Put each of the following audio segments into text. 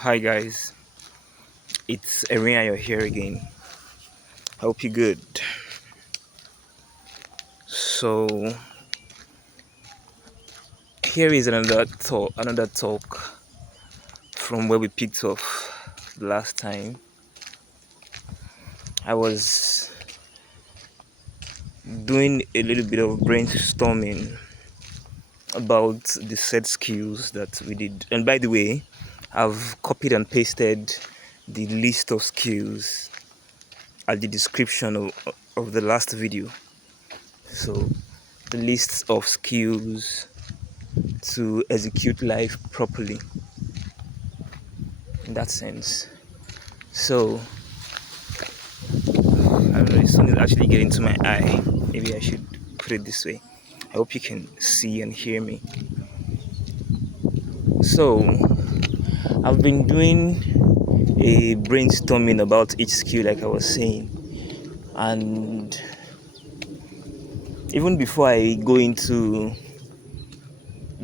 Hi guys, it's Arena. You're here again. Hope you're good. So here is another talk from where we picked off the last time. I was doing a little bit of brainstorming about the set skills that we did. And by the way, I've copied and pasted the list of skills at the description of the last video. So the list of skills to execute life properly in that sense. So I don't know, it's something actually getting to my eye. Maybe I should put it this way. I hope you can see and hear me. So I've been doing a brainstorming about each skill, like I was saying, and even before I go into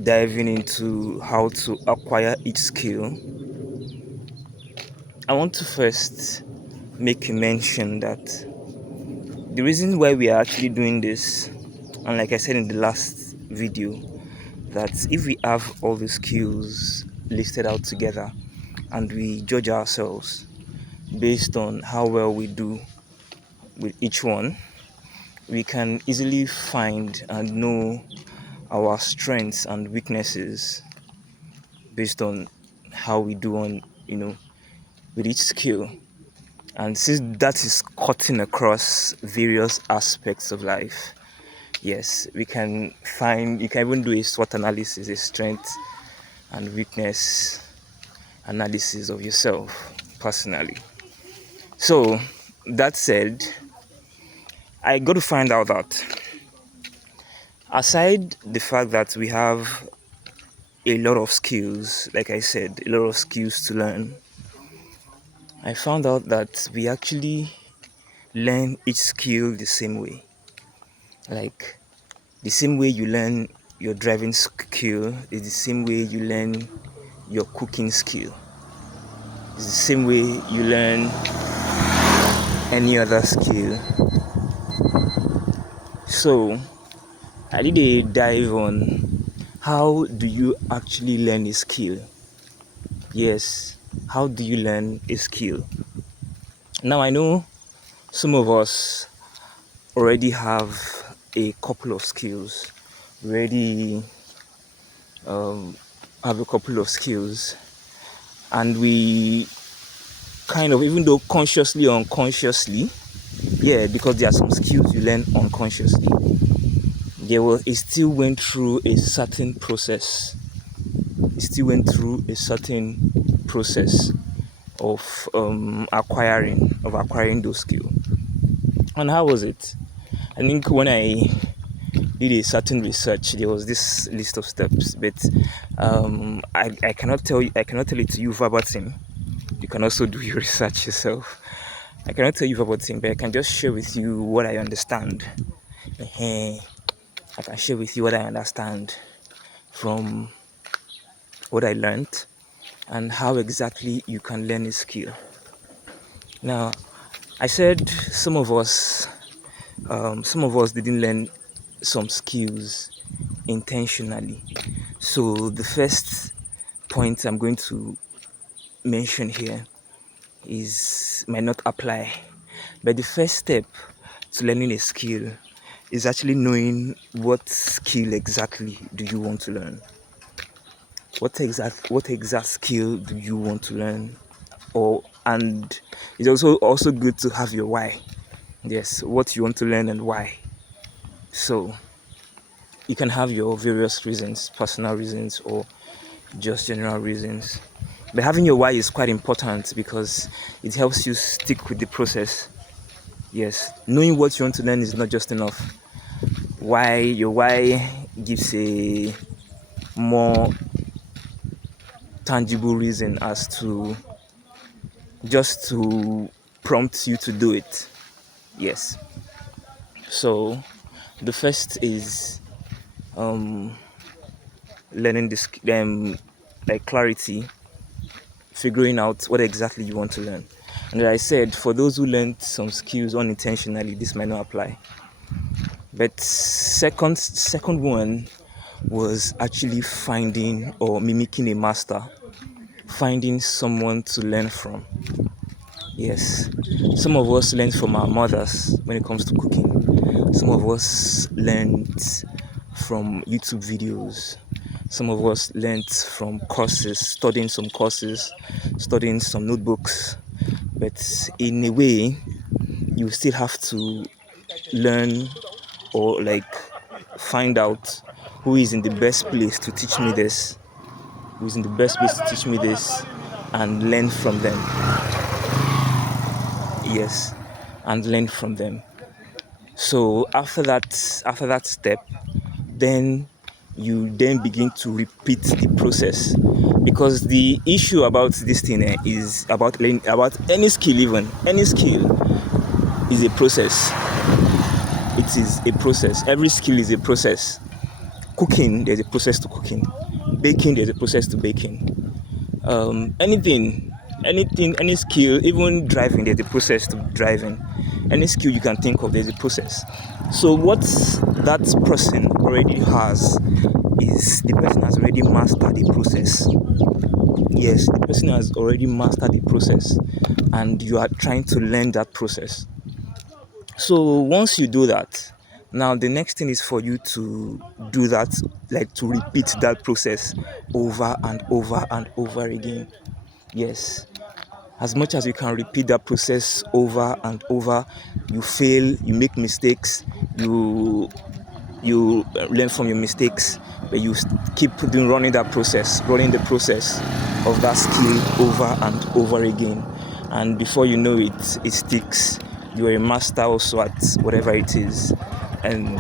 diving into how to acquire each skill, I want to first make a mention that the reason why we are actually doing this, and like I said in the last video, that if we have all the skills listed out together and we judge ourselves based on how well we do with each one, we can easily find and know our strengths and weaknesses based on how we do on, with each skill. And since that is cutting across various aspects of life, yes, you can even do a SWOT analysis, a strength and weakness analysis of yourself personally. So, that said, I got to find out that aside the fact that we have a lot of skills, like I said, a lot of skills to learn, I found out that we actually learn each skill the same way. Like, the same way you learn your driving skill is the same way you learn your cooking skill. It's the same way you learn any other skill. So, I did a dive on how do you actually learn a skill. Yes, how do you learn a skill? Now, I know some of us already have a couple of skills. We already have a couple of skills, and we kind of, even though consciously or unconsciously, because there are some skills you learn unconsciously, it still went through a certain process. It still went through a certain process of acquiring those skills. And how was it? I think when I did a certain research, there was this list of steps, but I cannot tell it to you verbatim. You can also do your research yourself. I cannot tell you verbatim, but I can just share with you what I understand. I can share with you what I understand from what I learned and how exactly you can learn a skill. Now, I said some of us didn't learn some skills intentionally. So the first point I'm going to mention here might not apply, but the first step to learning a skill is actually knowing what skill exactly do you want to learn. What exact skill do you want to learn? And it's also good to have your why. Yes, what you want to learn and why. So you can have your various reasons, personal reasons or just general reasons. But having your why is quite important because it helps you stick with the process. Yes, knowing what you want to learn is not just enough. Your why gives a more tangible reason as to just to prompt you to do it. Yes. So the first is learning this like clarity figuring out what exactly you want to learn. And as I said, for those who learned some skills unintentionally, this might not apply. But second one was actually finding or mimicking a master, finding someone to learn from. Yes, some of us learn from our mothers when it comes to cooking. Some of us learned from YouTube videos. Some of us learned from courses, studying some courses, studying some notebooks. But in a way, you still have to learn or find out who is in the best place to teach me this, and learn from them. Yes, and learn from them. So after that step, then you then begin to repeat the process, because the issue about this thing is about learning, about any skill. Even any skill is a process. It is a process. Every skill is a process. Cooking, there's a process to cooking. Baking, there's a process to baking. Anything, any skill, even driving, there's a process to driving. Any skill you can think of, there's a process. So what that person already has is the person has already mastered the process. Yes, the person has already mastered the process, and you are trying to learn that process. So once you do that, now the next thing is for you to do that, like to repeat that process over and over and over again. Yes, as much as you can repeat that process over and over, you fail, you make mistakes, you learn from your mistakes, but you keep running the process of that skill over and over again, and before you know it, it sticks. You are a master also at whatever it is, and